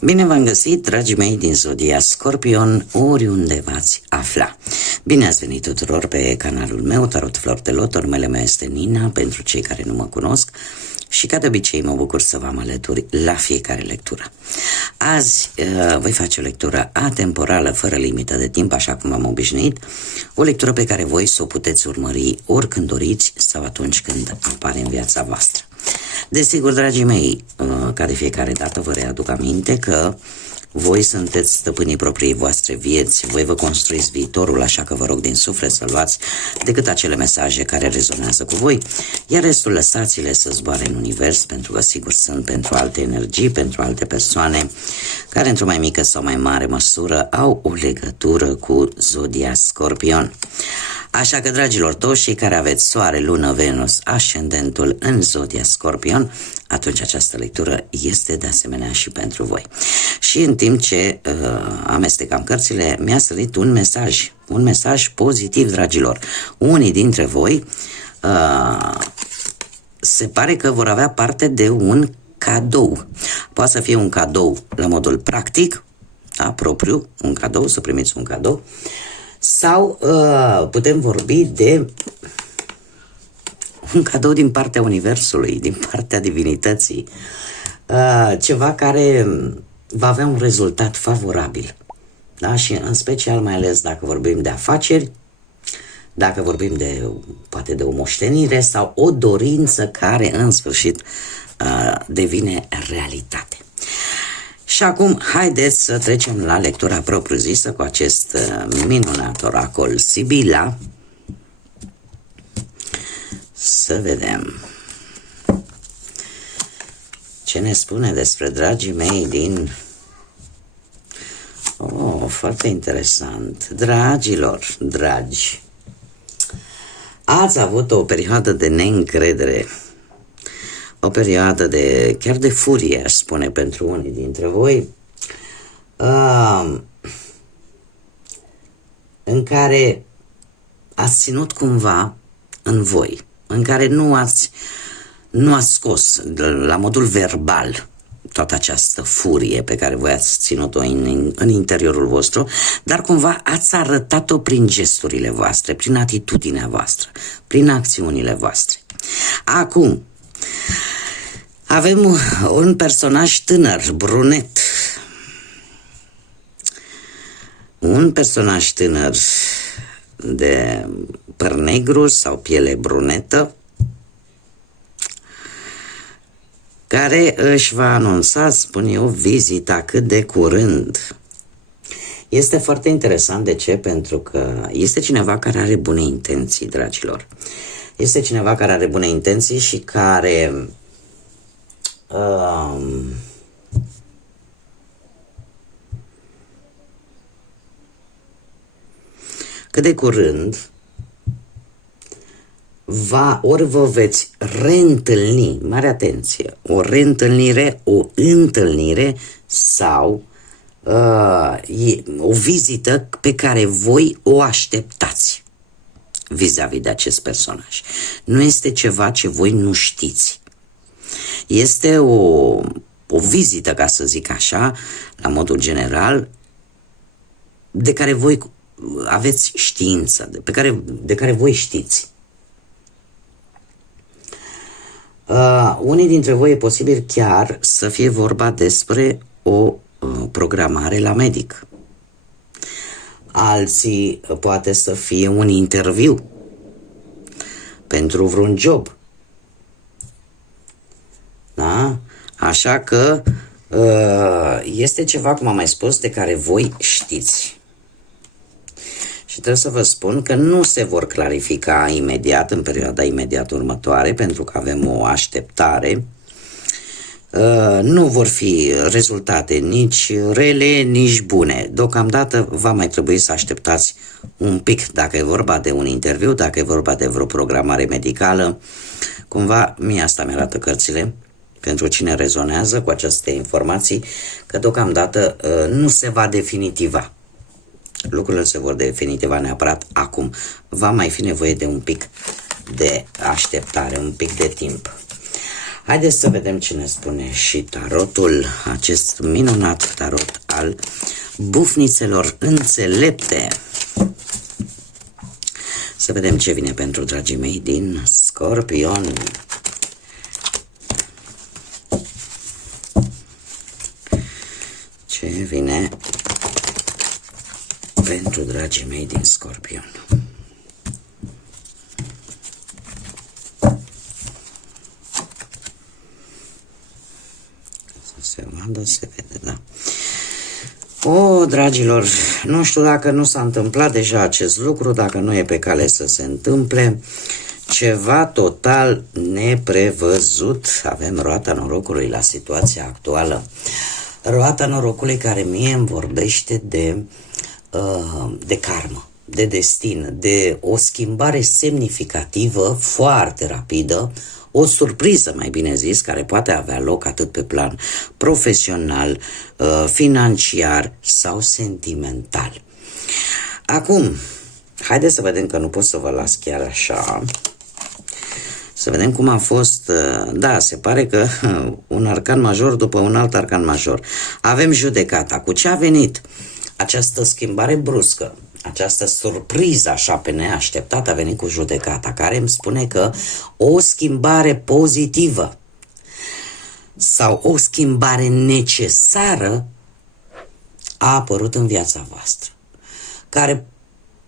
Bine v-am găsit, dragii mei din Zodia Scorpion, oriunde v-ați afla. Bine ați venit tuturor pe canalul meu, Tarot Flor de Lot. Numele meu este Nina, pentru cei care nu mă cunosc. Și ca de obicei mă bucur să vă am alături la fiecare lectură. Azi voi face o lectură atemporală, fără limită de timp, așa cum am obișnuit. O lectură pe care voi să o puteți urmări oricând doriți sau atunci când apare în viața voastră. Desigur, dragii mei, ca de fiecare dată vă readuc aminte că voi sunteți stăpânii propriei voastre vieți, voi vă construiți viitorul, așa că vă rog din suflet să luați decât acele mesaje care rezonează cu voi, iar restul lăsați-le să zboare în univers, pentru că sigur sunt pentru alte energii, pentru alte persoane care într-o mai mică sau mai mare măsură au o legătură cu Zodia Scorpion. Așa că, dragilor, toți cei care aveți Soare, Lună, Venus, Ascendentul în Zodia Scorpion, atunci această lectură este de asemenea și pentru voi. Și în timp ce amestecam cărțile, mi-a sărit un mesaj pozitiv, dragilor. Unii dintre voi se pare că vor avea parte de un cadou. Poate să fie un cadou la modul practic, da, propriu, un cadou, să primiți un cadou, sau putem vorbi de un cadou din partea Universului, din partea divinității, ceva care va avea un rezultat favorabil. Da? Și în special, mai ales dacă vorbim de afaceri, dacă vorbim de, poate de o moștenire sau o dorință care în sfârșit devine realitate. Și acum, haideți să trecem la lectura propriu-zisă cu acest minunat oracol Sibila. Să vedem ce ne spune despre dragii mei din... foarte interesant. Dragilor, dragi, ați avut o perioadă de neîncredere, o perioadă de, chiar de furie, aș spune, pentru unii dintre voi, în care ați ținut cumva în voi, în care nu ați scos la modul verbal toată această furie pe care voi ați ținut-o în interiorul vostru, dar cumva ați arătat-o prin gesturile voastre, prin atitudinea voastră, prin acțiunile voastre. Acum, avem un personaj tânăr, brunet. Un personaj tânăr de păr negru sau piele brunetă, care își va anunța, spun eu, vizita cât de curând. Este foarte interesant. De ce? Pentru că este cineva care are bune intenții, dragilor. Este cineva care are bune intenții și care cât de curând ori vă veți reîntâlni, mare atenție, o reîntâlnire, o întâlnire sau o vizită pe care voi o așteptați vis-a-vis de acest personaj. Nu este ceva ce voi nu știți. Este o vizită, ca să zic așa, la modul general, de care voi aveți știință, de care voi știți. Unii dintre voi e posibil chiar să fie vorba despre o programare la medic. Alții poate să fie un interviu pentru vreun job. Da? Așa că este ceva, cum am mai spus, de care voi știți. Și trebuie să vă spun că nu se vor clarifica imediat, în perioada imediat următoare, pentru că avem o așteptare. Nu vor fi rezultate nici rele, nici bune. Deocamdată va mai trebui să așteptați un pic, dacă e vorba de un interviu, dacă e vorba de vreo programare medicală. Cumva, mie asta mi-arată cărțile, pentru cine rezonează cu aceste informații, că deocamdată nu se va definitiva. Lucrurile se vor definitiva neapărat acum. Va mai fi nevoie de un pic de așteptare, un pic de timp. Haideți să vedem ce ne spune și tarotul, acest minunat tarot al bufnițelor înțelepte. Să vedem ce vine pentru dragii mei din Scorpion. Ce vine pentru dragii mei din Scorpion. Se vadă, se vede, da. O, dragilor, nu știu dacă nu s-a întâmplat deja acest lucru, dacă nu e pe cale să se întâmple, ceva total neprevăzut. Avem roata norocului la situația actuală. Roata norocului care mie îmi vorbește de karmă, de destin, de o schimbare semnificativă, foarte rapidă, o surpriză, mai bine zis, care poate avea loc atât pe plan profesional, financiar sau sentimental. Acum, haideți să vedem, că nu pot să vă las chiar așa. Să vedem cum a fost. Da, se pare că un arcan major după un alt arcan major. Avem judecata. Cu ce a venit această schimbare bruscă? Această surpriză așa pe neașteptat a venit cu judecata, care îmi spune că o schimbare pozitivă sau o schimbare necesară a apărut în viața voastră, care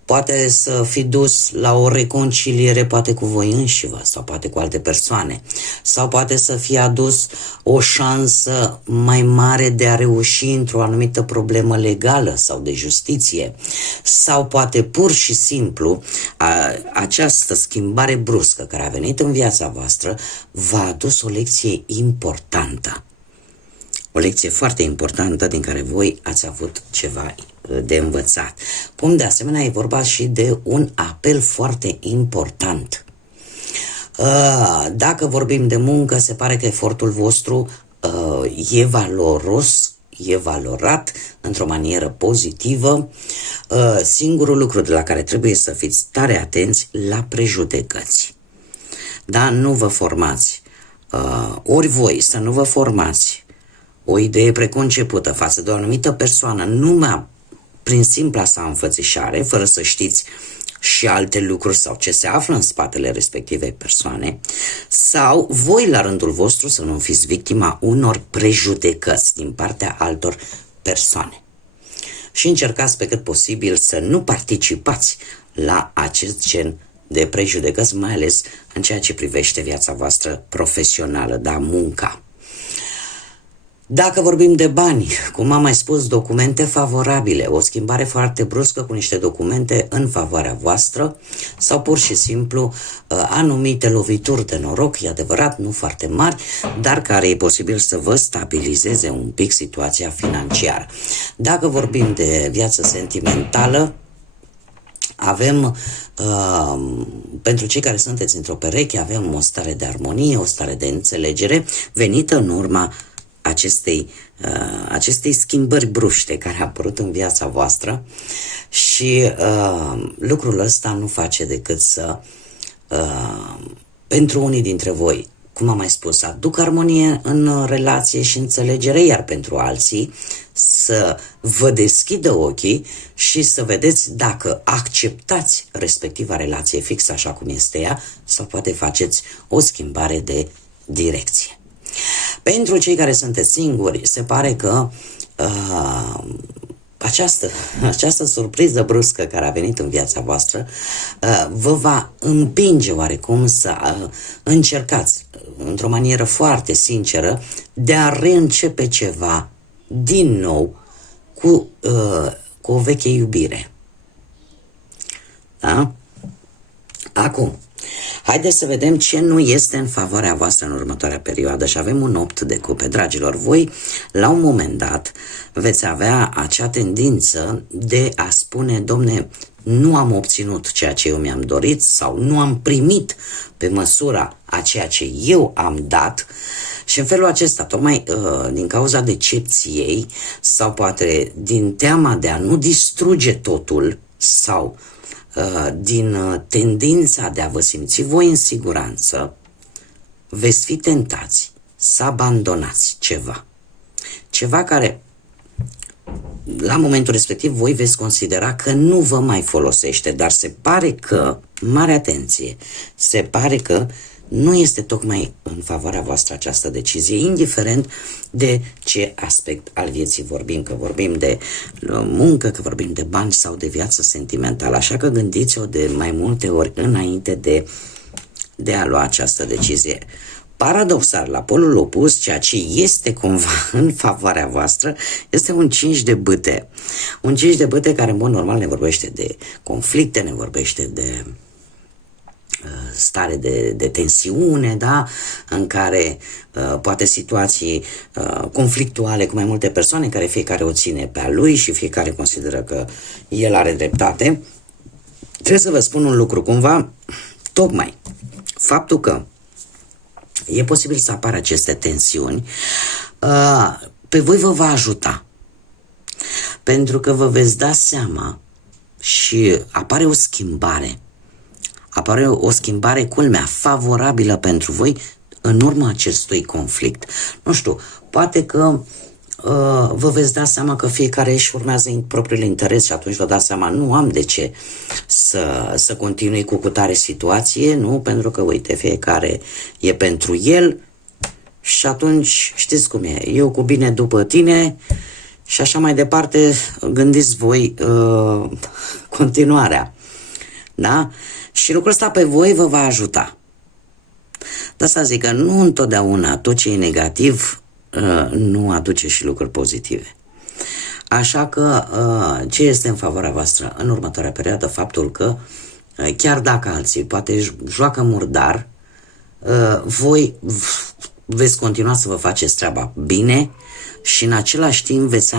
poate să fi dus la o reconciliere, poate cu voi înșivă, sau poate cu alte persoane, sau poate să fie adus o șansă mai mare de a reuși într-o anumită problemă legală sau de justiție, sau poate pur și simplu această schimbare bruscă care a venit în viața voastră v-a adus o lecție importantă. O lecție foarte importantă din care voi ați avut ceva de învățat. Cum de asemenea e vorba și de un apel foarte important. Dacă vorbim de muncă, se pare că efortul vostru e valoros, e valorat într-o manieră pozitivă. Singurul lucru de la care trebuie să fiți tare atenți la prejudecăți. Da, nu vă formați. Ori voi să nu vă formați o idee preconcepută față de o anumită persoană numai prin simpla sa înfățișare, fără să știți și alte lucruri sau ce se află în spatele respectivei persoane, sau voi la rândul vostru să nu fiți victima unor prejudecăți din partea altor persoane. Și încercați pe cât posibil să nu participați la acest gen de prejudecăți, mai ales în ceea ce privește viața voastră profesională, da, munca. Dacă vorbim de bani, cum am mai spus, documente favorabile, o schimbare foarte bruscă cu niște documente în favoarea voastră sau pur și simplu anumite lovituri de noroc, e adevărat, nu foarte mari, dar care e posibil să vă stabilizeze un pic situația financiară. Dacă vorbim de viață sentimentală, avem, pentru cei care sunteți într-o pereche, avem o stare de armonie, o stare de înțelegere venită în urma acestei schimbări bruște care a apărut în viața voastră și lucrul ăsta nu face decât să, pentru unii dintre voi, cum am mai spus, aduc armonie în relație și înțelegere, iar pentru alții să vă deschidă ochii și să vedeți dacă acceptați respectiva relație fix așa cum este ea sau poate faceți o schimbare de direcție. Pentru cei care sunteți singuri, se pare că această surpriză bruscă care a venit în viața voastră vă va împinge oarecum să încercați într-o manieră foarte sinceră de a reîncepe ceva din nou cu o veche iubire. Da? Acum, haideți să vedem ce nu este în favoarea voastră în următoarea perioadă și avem un 8 de cupe. Dragilor, voi la un moment dat veți avea acea tendință de a spune: domne, nu am obținut ceea ce eu mi-am dorit sau nu am primit pe măsura a ceea ce eu am dat. Și în felul acesta, tocmai din cauza decepției sau poate din teama de a nu distruge totul sau din tendința de a vă simți voi în siguranță, veți fi tentați să abandonați ceva care la momentul respectiv voi veți considera că nu vă mai folosește, dar se pare că, mare atenție, se pare că nu este tocmai în favoarea voastră această decizie, indiferent de ce aspect al vieții vorbim, că vorbim de muncă, că vorbim de bani sau de viață sentimentală, așa că gândiți-o de mai multe ori înainte de a lua această decizie. Paradoxal, la polul opus, ceea ce este cumva în favoarea voastră este un 5 de bâte. Un 5 de bâte care, în mod normal, ne vorbește de conflicte, ne vorbește de stare de tensiune, da? În care poate situații conflictuale cu mai multe persoane, în care fiecare o ține pe a lui și fiecare consideră că el are dreptate. Trebuie să vă spun un lucru, cumva, tocmai faptul că e posibil să apară aceste tensiuni, pe voi vă va ajuta. Pentru că vă veți da seama și apare o schimbare. Apare o schimbare, culmea, favorabilă pentru voi în urma acestui conflict. Nu știu, poate că vă veți da seama că fiecare își urmează propriul interes și atunci vă dați seama, nu am de ce să continui cu cutare situație, nu? Pentru că, uite, fiecare e pentru el și atunci știți cum e, eu cu bine după tine și așa mai departe, gândiți voi continuarea, da? Și lucrul ăsta pe voi vă va ajuta. De asta zic că nu întotdeauna tot ce e negativ nu aduce și lucruri pozitive. Așa că ce este în favoarea voastră în următoarea perioadă? Faptul că chiar dacă alții poate joacă murdar, voi veți continua să vă faceți treaba bine și în același timp veți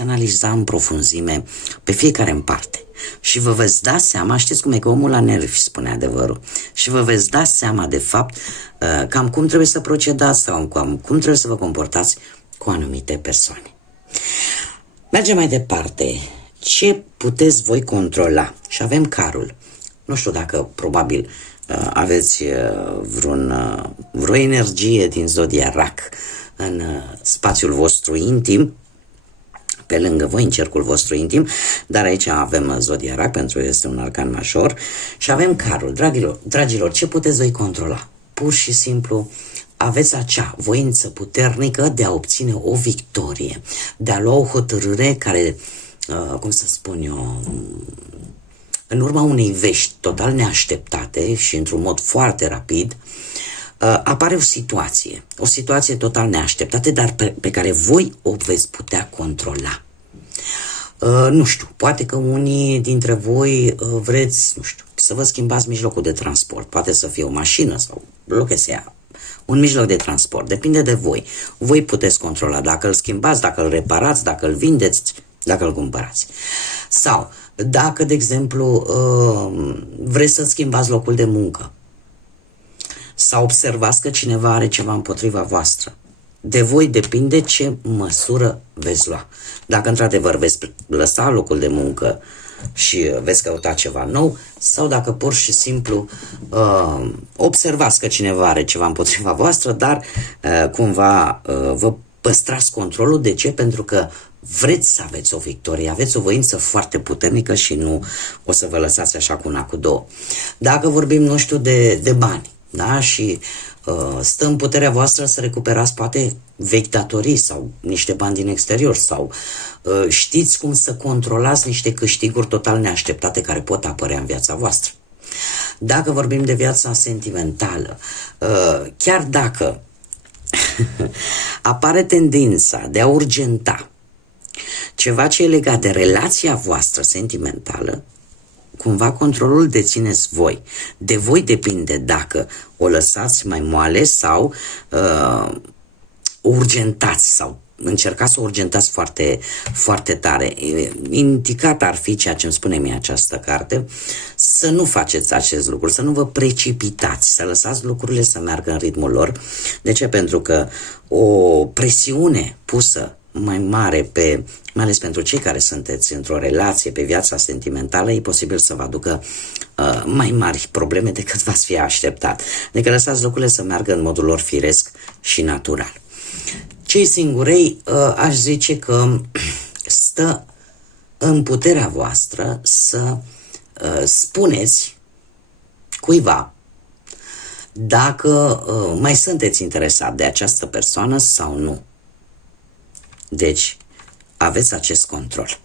analiza în profunzime pe fiecare în parte. Și vă veți da seama, știți cum e, că omul la nervi spune adevărul, și vă veți da seama de fapt cam cum trebuie să procedați sau cum trebuie să vă comportați cu anumite persoane. Mergem mai departe. Ce puteți voi controla? Și avem carul. Nu știu dacă probabil aveți vreo energie din zodia Rac în spațiul vostru intim, pe lângă voi, în cercul vostru intim, dar aici avem zodia Rac, pentru că este un arcan major, și avem carul. Dragilor, ce puteți voi controla? Pur și simplu aveți acea voință puternică de a obține o victorie, de a lua o hotărâre care, cum să spun eu, în urma unei vești total neașteptate și într-un mod foarte rapid, apare o situație total neașteptată, dar pe care voi o veți putea controla. Nu știu, poate că unii dintre voi vreți, nu știu, să vă schimbați mijlocul de transport, poate să fie o mașină sau un mijloc de transport, depinde de voi. Voi puteți controla dacă îl schimbați, dacă îl reparați, dacă îl vindeți, dacă îl cumpărați. Sau dacă, de exemplu, vreți să schimbați locul de muncă sau observați că cineva are ceva împotriva voastră. De voi depinde ce măsură veți lua. Dacă într-adevăr veți lăsa locul de muncă și veți căuta ceva nou, sau dacă pur și simplu observați că cineva are ceva împotriva voastră, dar cumva vă păstrați controlul. De ce? Pentru că vreți să aveți o victorie, aveți o voință foarte puternică și nu o să vă lăsați așa cu una, cu două. Dacă vorbim, nu știu, de bani, da? Și stă în puterea voastră să recuperați poate vechi datorii sau niște bani din exterior sau știți cum să controlați niște câștiguri total neașteptate care pot apărea în viața voastră. Dacă vorbim de viața sentimentală, chiar dacă apare tendința de a urgenta ceva ce e legat de relația voastră sentimentală, cumva controlul dețineți voi. De voi depinde dacă o lăsați mai moale sau urgentați sau încercați să o urgentați foarte, foarte tare. Indicat ar fi ceea ce îmi spune mie această carte, să nu faceți acest lucru, să nu vă precipitați, să lăsați lucrurile să meargă în ritmul lor. De ce? Pentru că o presiune pusă mai mare mai ales pentru cei care sunteți într-o relație pe viața sentimentală, e posibil să vă aducă mai mari probleme decât v-ați fi așteptat. Adică lăsați lucrurile să meargă în modul lor firesc și natural. Cei singurei, aș zice că stă în puterea voastră să spuneți cuiva dacă mai sunteți interesat de această persoană sau nu. Deci, aveți acest control.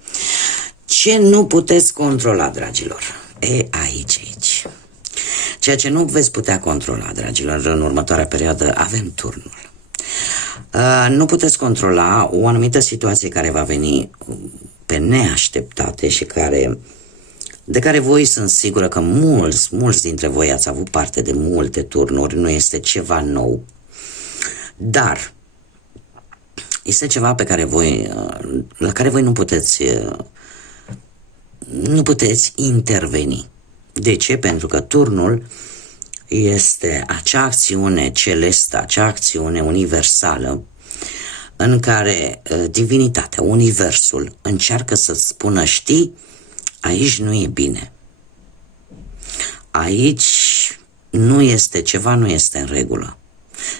Ce nu puteți controla, dragilor? Aici. Ceea ce nu veți putea controla, dragilor, în următoarea perioadă avem turnul. Nu puteți controla o anumită situație care va veni pe neașteptate și de care voi sunt sigură că mulți dintre voi ați avut parte de multe turnuri, nu este ceva nou, dar este ceva la care voi nu puteți interveni. De ce? Pentru că turnul este acea acțiune celestă, acea acțiune universală în care divinitatea, universul încearcă să-ți spună, știi, aici nu e bine. Aici nu este în regulă.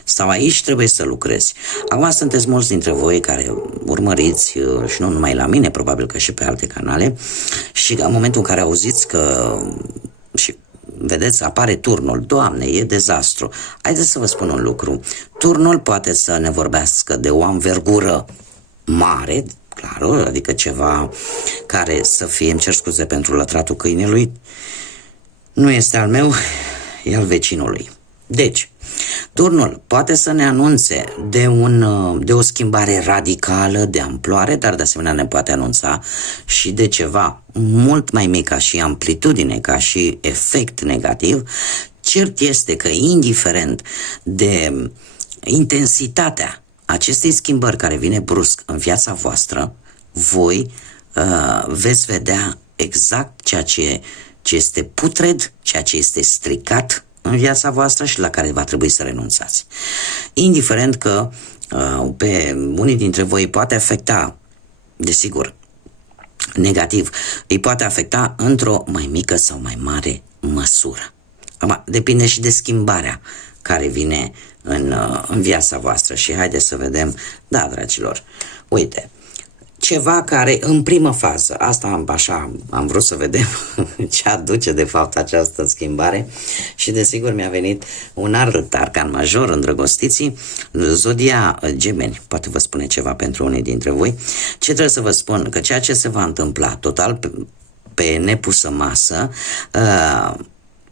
Sau aici trebuie să lucrezi. Acum sunteți mulți dintre voi care urmăriți, și nu numai la mine, probabil că și pe alte canale, și în momentul în care auziți că și vedeți, apare turnul, Doamne, e dezastru. Haideți să vă spun un lucru. Turnul poate să ne vorbească de o anvergură mare, clar, adică ceva care să fie, îmi cer scuze pentru lătratul câinelui, nu este al meu, e al vecinului. Deci, turnul poate să ne anunțe de o schimbare radicală, de amploare, dar de asemenea ne poate anunța și de ceva mult mai mic ca și amplitudine, ca și efect negativ. Cert este că, indiferent de intensitatea acestei schimbări care vine brusc în viața voastră, voi veți vedea exact ceea ce este putred, ceea ce este stricat în viața voastră și la care va trebui să renunțați. Indiferent că pe unii dintre voi poate afecta, desigur, negativ, îi poate afecta într-o mai mică sau mai mare măsură. Acum, depinde și de schimbarea care vine în viața voastră. Și haideți să vedem, da, dragilor, uite, ceva care în primă fază, asta așa am vrut să vedem ce aduce de fapt această schimbare și desigur mi-a venit un arcan major, îndrăgostiții, zodia Gemeni, poate vă spune ceva pentru unii dintre voi. Ce trebuie să vă spun? Că ceea ce se va întâmpla total pe nepusă masă,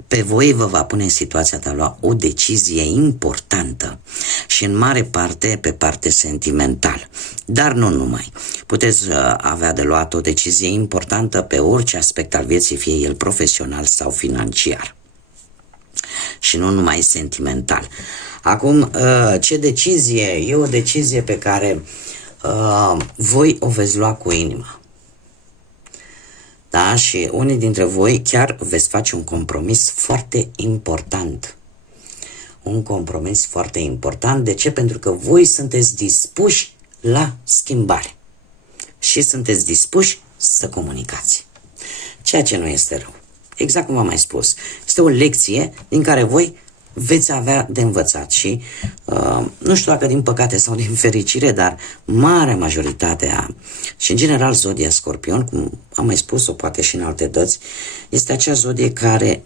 pe voi vă va pune în situația de a lua o decizie importantă și în mare parte pe parte sentimentală. Dar nu numai. Puteți avea de luat o decizie importantă pe orice aspect al vieții, fie el profesional sau financiar. Și nu numai sentimental. Acum, ce decizie? E o decizie pe care voi o veți lua cu inima. Da? Și unii dintre voi chiar veți face un compromis foarte important. Un compromis foarte important. De ce? Pentru că voi sunteți dispuși la schimbare. Și sunteți dispuși să comunicați. Ceea ce nu este rău. Exact cum v-am mai spus. Este o lecție din care voi veți avea de învățat și nu știu dacă din păcate sau din fericire, dar marea majoritate și în general zodia Scorpion, cum am mai spus-o poate și în alte dăți, este acea zodie care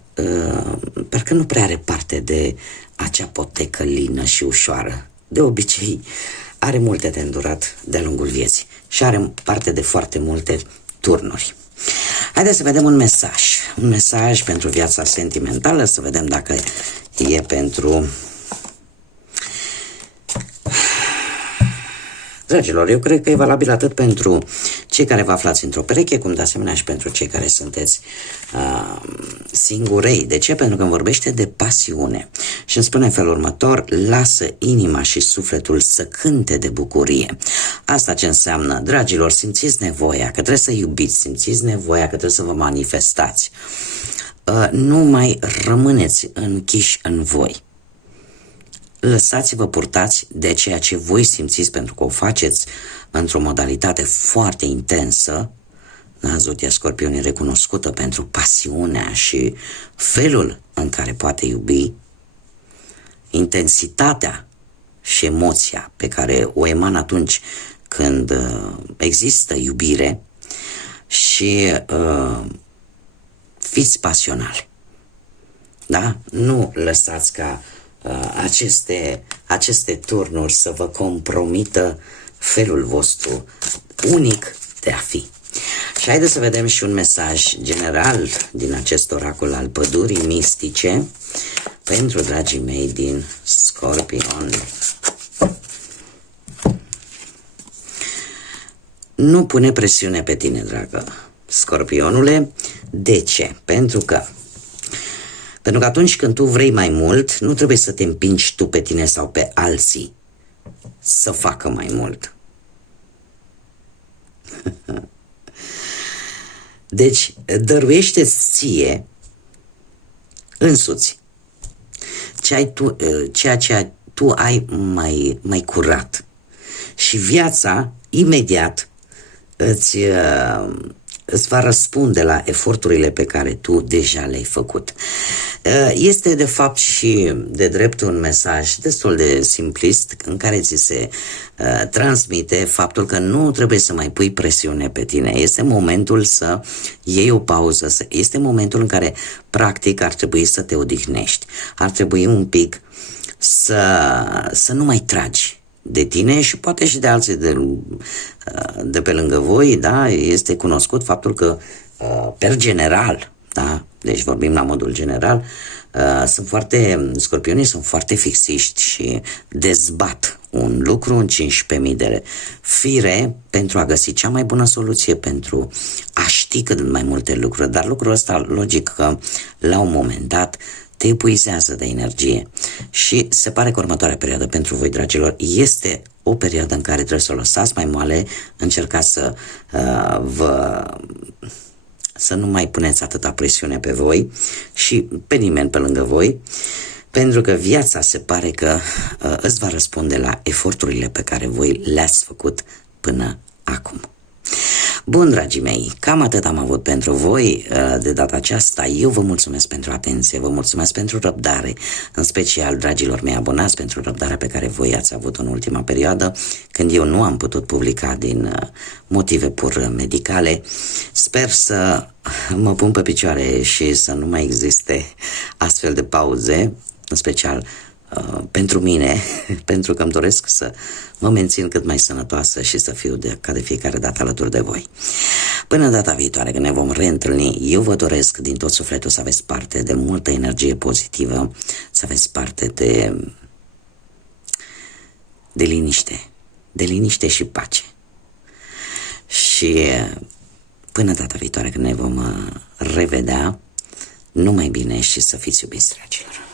parcă nu prea are parte de acea potecă lină și ușoară. De obicei are multe de îndurat de-a lungul vieții și are parte de foarte multe turnuri. Haideți să vedem un mesaj pentru viața sentimentală, să vedem dacă e pentru... Dragilor, eu cred că e valabil atât pentru cei care vă aflați într-o pereche, cum de asemenea și pentru cei care sunteți singurei. De ce? Pentru că îmi vorbește de pasiune. Și îmi spune în felul următor, lasă inima și sufletul să cânte de bucurie. Asta ce înseamnă, dragilor, simțiți nevoia că trebuie să iubiți, simțiți nevoia că trebuie să vă manifestați. Nu mai rămâneți închiși în voi. Lăsați-vă purtați de ceea ce voi simțiți, pentru că o faceți într-o modalitate foarte intensă. Da, zodia Scorpion e recunoscută pentru pasiunea și felul în care poate iubi, intensitatea și emoția pe care o emană atunci când există iubire și fiți pasionali. Da? Nu lăsați ca aceste turnuri să vă compromită felul vostru unic de a fi. Și haideți să vedem și un mesaj general din acest oracol al pădurii mistice pentru dragii mei din Scorpion. Nu pune presiune pe tine, dragă Scorpionule. De ce? Pentru că atunci când tu vrei mai mult, nu trebuie să te împingi tu pe tine sau pe alții să facă mai mult. Deci, dăruiește-ți ție însuți ceea ce tu ai mai curat. Și viața, imediat, îți va răspunde la eforturile pe care tu deja le-ai făcut. Este de fapt și de drept un mesaj destul de simplist în care ți se transmite faptul că nu trebuie să mai pui presiune pe tine. Este momentul să iei o pauză, este momentul în care practic ar trebui să te odihnești. Ar trebui un pic să nu mai tragi de tine și poate și de alții de pe lângă voi, da? Este cunoscut faptul că per general, da? Deci vorbim la modul general, scorpionii sunt foarte fixiști și dezbat un lucru în 15.000 de fire pentru a găsi cea mai bună soluție, pentru a ști cât mai multe lucruri, dar lucrul ăsta logic că la un moment dat te epuizează de energie și se pare că următoarea perioadă pentru voi, dragilor, este o perioadă în care trebuie să o lăsați mai moale, încercați să nu mai puneți atâta presiune pe voi și pe nimeni pe lângă voi, pentru că viața se pare că îți va răspunde la eforturile pe care voi le-ați făcut până acum. Bun, dragii mei, cam atât am avut pentru voi de data aceasta. Eu vă mulțumesc pentru atenție, vă mulțumesc pentru răbdare, în special, dragilor mei abonați, pentru răbdarea pe care voi ați avut în ultima perioadă, când eu nu am putut publica din motive pur medicale. Sper să mă pun pe picioare și să nu mai existe astfel de pauze, în special pentru mine, pentru că îmi doresc să mă mențin cât mai sănătoasă și să fiu ca de fiecare dată alături de voi. Până data viitoare, când ne vom reîntâlni, eu vă doresc din tot sufletul să aveți parte de multă energie pozitivă, să aveți parte de liniște și pace. Și până data viitoare, când ne vom revedea, numai bine și să fiți iubiți, dragilor.